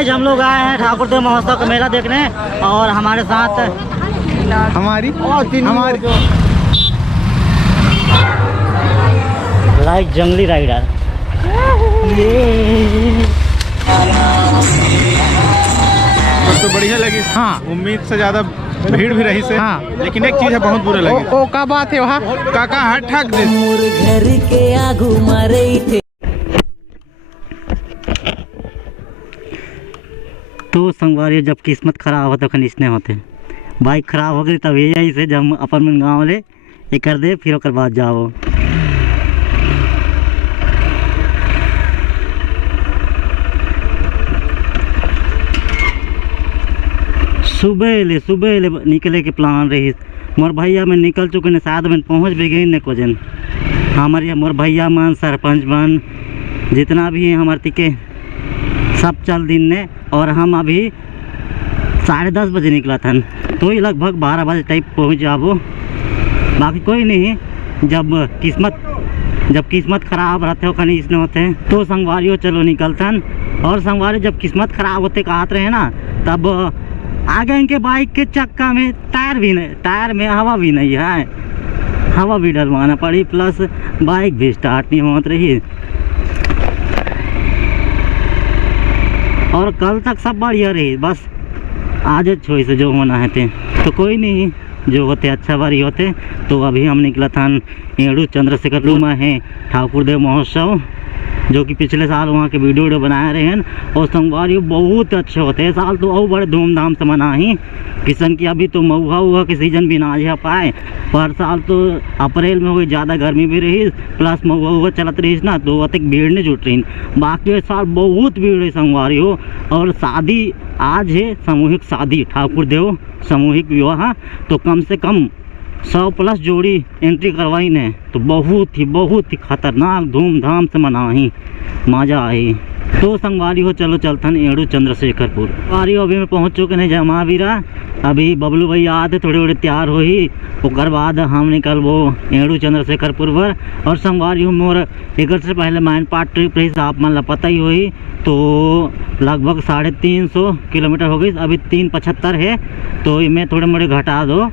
Guys हम लोग आए हैं ठाकुर देव महोत्सव का मेला देखने और हमारे साथ हमारी लाइक जंगली राइडर तो बढ़िया लगी। हाँ, उम्मीद से ज्यादा भीड़ भी रही से। हाँ, लेकिन एक चीज है बहुत बुरा लगी। ओ का बात है वहाँ काका हाथ ठाक दे घर के आगू मारे थे। तो संगवारी जब किस्मत खराब होता तो इसने होते बाइक खराब हो गई तब यही से जब अपन मन गाँव ले ये कर दे फिर ओकर बाद जाओ। सुबह ले निकले के प्लान रही मोर भैया में निकल चुके ने शायद में पहुँच भी गई ने को जन हमारे मोर भैया मन सरपंच मन जितना भी है हमारे तिके सब चल दिन ने और हम अभी 10:30 बजे निकला था तो ये लगभग 12 बजे टाइप पहुँच जाबो। बाकी कोई नहीं जब किस्मत खराब रहते हो खनी इसने होते हैं तो संगवारियों चलो निकलतन। और संगवारी जब किस्मत खराब होते कहते रहे ना तब आगे इनके बाइक के चक्का में टायर में हवा भी नहीं है, हवा भी डलवाना पड़ी प्लस बाइक भी स्टार्ट नहीं होत रही। और कल तक सब बढ़िया रही बस आज छोई से जो होना है थे तो कोई नहीं जो होते अच्छा बारी होते। तो अभी हम निकला था एड़ू चंद्रशेखर में है ठाकुर देव महोत्सव जो कि पिछले साल वहाँ के वीडियो बनाए रहे हैं और संगवारी बहुत अच्छे होते हैं। साल तो और बड़े धूमधाम से मना ही किसन की अभी तो महुआ के सीजन भी ना जा पाए पर साल तो अप्रैल में हुई ज़्यादा गर्मी भी रही प्लस महुआ चलत रही ना तो अतक भीड़ नहीं जुट रही। बाकी साल बहुत भीड़ है संगवारी हो। और शादी आज है सामूहिक शादी ठाकुर देव सामूहिक विवाह तो कम से कम 100+ जोड़ी एंट्री करवाई ने तो बहुत ही खतरनाक धूमधाम से मनाही मज़ा आई। तो संगवारी हो चलो चलथन एड़ू चंद्रशेखरपुर वारी अभी में पहुँच चुके हैं जमा भी रहा अभी बबलू भैया आते थोड़े तैयार हो ही ओकर बाद हम निकलबो एड़ू चंद्रशेखरपुर पर। और संगवारी हो मोर एक से पहले माइन पार्ट ट्रिप रही आप मन ला पता ही होई तो लगभग 350 किलोमीटर हो गई अभी 375 है तो इमें थोड़े मोड़े घटा दो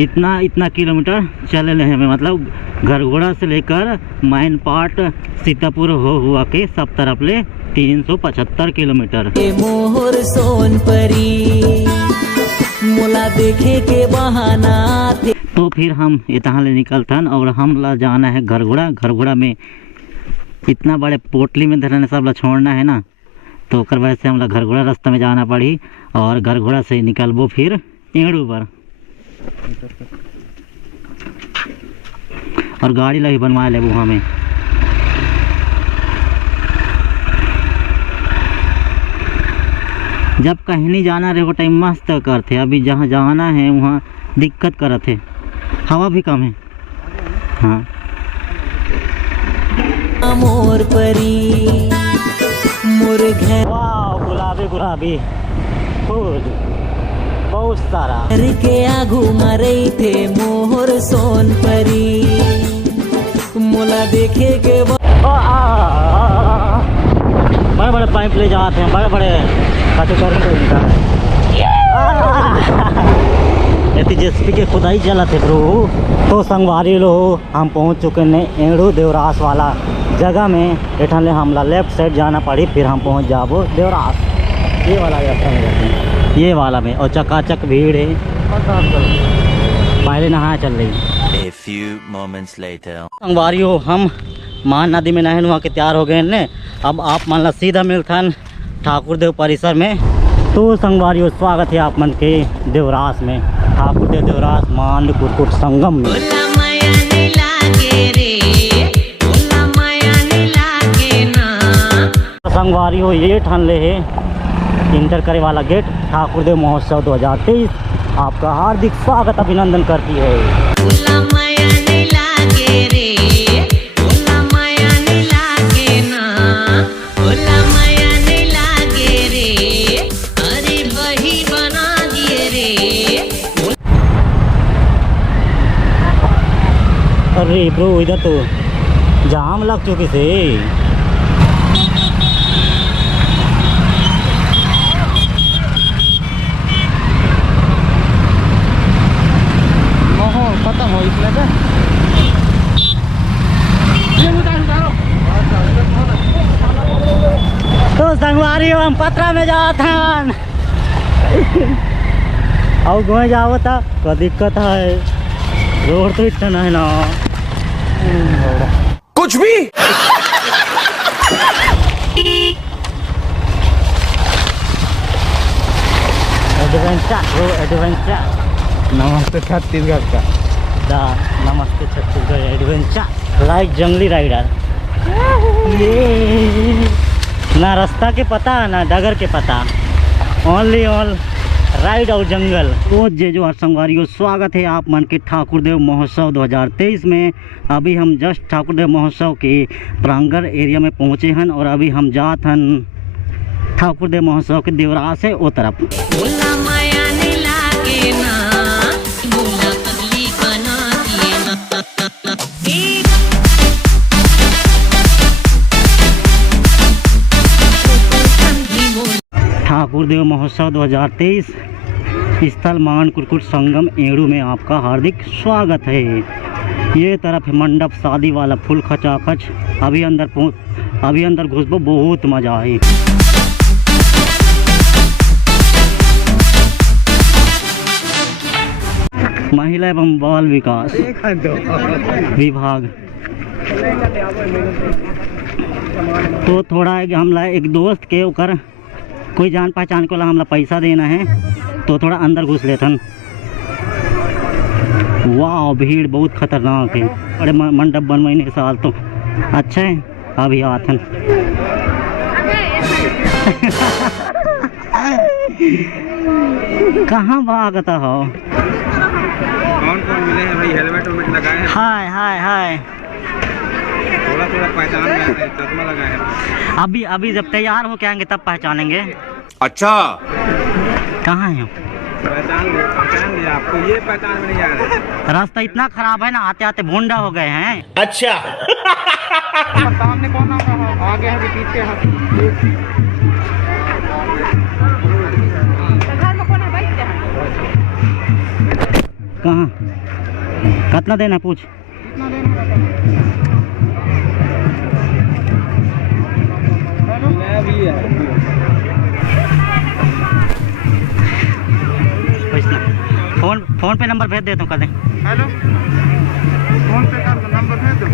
इतना किलोमीटर चले हमें मतलब घरघोड़ा से लेकर माइन पार्ट सीतापुर हुआ के सब तरफ ले 375 किलोमीटर। मोहर सोन परी मोला देखे के बहाना थे। तो फिर हम इतना ले निकलतन और हम ला जाना है घरघोड़ा में इतना बड़े पोटली में धरने सब ला छोड़ना है ना तो कर वजह से हम ला घरघोड़ा रास्ते में जाना पड़ी और घरघोड़ा से निकलबो फिर एड़ू पर। और गाड़ी लगी बनवा ले वहाँ में जब कहीं नहीं जाना रहे वो टाइम मस्त करते अभी जहाँ जाना है वहाँ दिक्कत करते हवा भी कम है। हाँ मोर परी मोर घर गुलाबी फूल बहुत सारा घर के आगू मरे थे मोहर सोन परी मोला देखे के बड़े पाइप ले जाते हैं बड़े जेसीबी के खुदाई चला थे ब्रो। तो संगवारी लो हम पहुंच चुके हैं एड़ू देवरास वाला जगह में एठान ले हमला लेफ्ट साइड जाना पड़ी फिर हम पहुंच जाबो देवरास ये वाला रास्ता में जाते हैं ये वाला में और चकाचक भीड़ है पहले नहा चल रही। A few moments later. संगवारी हो हम मान नदी में नहन वहाँ के तैयार हो गए ने अब आप मान ला सीधा मिलथन ठाकुर देव परिसर में। तो संगवारी हो स्वागत है आप मन के देवरास में ठाकुर देव देवरास मांड कुरकुट संगम में। संगवारी हो ये ठान ले है इंटर करे वाला गेट ठाकुर देव महोत्सव 2023 आपका हार्दिक स्वागत अभिनंदन करती है। अरे ब्रो इधर तो जाम लग चुकी से संगवारी हम पत्रा में जात हन और गोए जाओ तो कोई दिक्कत है, रोड तो इतना है ना कुछ भी। एडवेंचर नमस्ते छत्तीसगढ़ का। नमस्ते छत्तीसगढ़ एडवेंचर लाइक जंगली राइडर। ये ना रास्ता के पता ना डगर के पता, ओनली ऑल राइड और जंगल। तो जो हर संगवारियों स्वागत है आप मन के ठाकुरदेव महोत्सव 2023 में। अभी हम जस्ट ठाकुरदेव महोत्सव के प्रांगण एरिया में पहुँचे हैं और अभी हम जात हन ठाकुरदेव महोत्सव के देवराज से ओ तरफ। ठाकुरदेव महोत्सव 2023 स्थल मान कुरकुट संगम एड़ू में आपका हार्दिक स्वागत है। ये तरफ है मंडप शादी वाला फुल खचाखच। अभी अंदर घुसबो बहुत मजा आई। महिला एवं बाल विकास विभाग। तो थोड़ा हम एक दोस्त के ओकर कोई जान पहचान को हमला पैसा देना है तो थोड़ा अंदर घुस लेथन। वाह भीड़ बहुत खतरनाक है। अरे मंडप बनवाने साल तो अच्छा है। अभी आथन कहाँ भागता हो? कौन कौन मिले हैं भाई? हेलमेट लगाए हैं। हाय हाय हाय। थोड़ा पहचान में है, चश्मा लगाए हैं। अभी जब तैयार हो के आएंगे तब पहचानेंगे। अच्छा कहाँ है? पहचान लिया आपको, ये पहचान में नहीं आ रहा। रास्ता इतना खराब है ना, आते आते भोंडा हो गए हैं। अच्छा सामने कौन आ रहा है? आगे है कि पीछे है? कहाँ कितना देना पूछ। फोन पे नंबर भेज देता हूँ कल। हेलो, फोन पे कर नंबर भेज दो।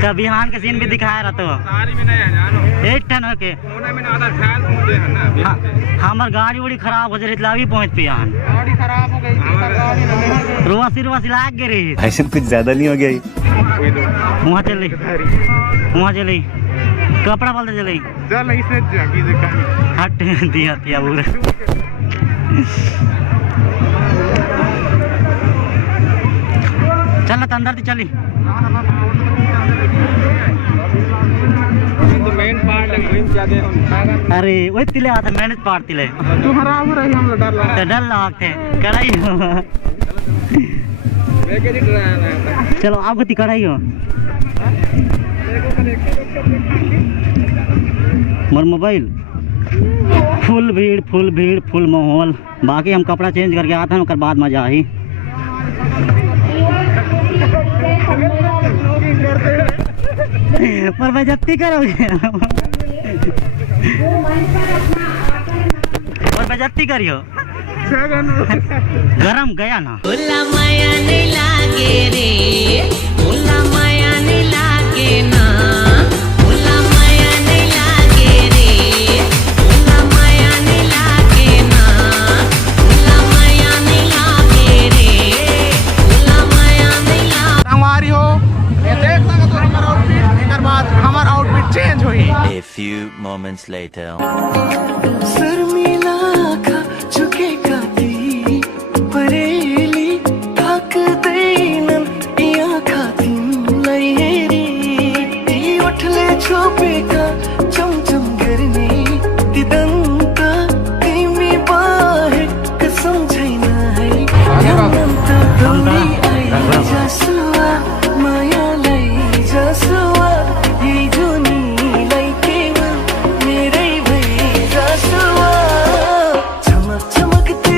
तो बिहान के सीन भी दिखाया रहा तो सारी में नहीं है जानो। एक टन हो के होने में आधा ख्याल पहुंचे है ना। हमार गाड़ी उड़ी खराब हो जाए अभी पहुँच पे यहाँ। गाड़ी खराब हो गई। रोसी लाग गए रही। ऐसे कुछ ज्यादा नहीं हो गया। वहाँ चली कपड़ा बदल चली। चल इसने जागी दिखाई। हट दिया पूरा। चल तो अंदर चली। मेन पार्ट है। अरे वही तिले आता मैंने पार्ट तिले। तू खराब हो रही, हम लोग डर लगते कड़ाई चलो आपको ती कड़ाई हो मोर मोबाइल। फुल भीड़ फुल माहौल। बाकी हम कपड़ा चेंज करके आते हैं उसके बाद मजा आई। पर बेइज्जती करोगे और बेइज्जती करियो। गरम गया ना। माया नहीं लागे रे, माया नहीं लागे ना, माया नहीं लागे रे, माया नहीं लागे ना, माया नहीं लागे रे, माया नहीं लागे। हमारी हो ये देख सका तो हमारा आउटफिट एक बाद हमारा आउटफिट चेंज हुई। A few moments later. Sharmila का झुके काती परेली थक देनन या खातिन लयरी उठले छोपे का चमचम करने दिदंता तिमी बाहे कसम छैना है अनंत दोनी आई जसुआ माया लाई जसुआ ये जुनी लाई केवल मेरे भई जसुआ चमक चमकते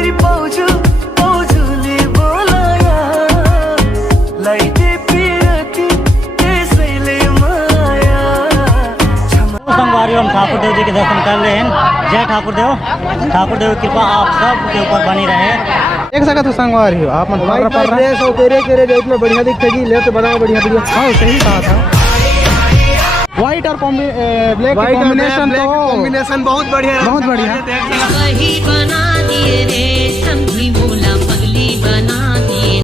संगवारी हम ठाकुर देव जी के दर्शन कर रहे हैं। जय ठाकुर देव की कृपा आप सब के ऊपर बनी रहे। एक जगह तो संगवारी हो आप मन पर रहा है सो तेरे जो इतना बढ़िया दिखेगी ले तो बनाओ बढ़िया बढ़िया। हाँ सही कहा था। व्हाइट और ब्लैक कॉम्बिनेशन बहुत बढ़िया वही बना दिए रे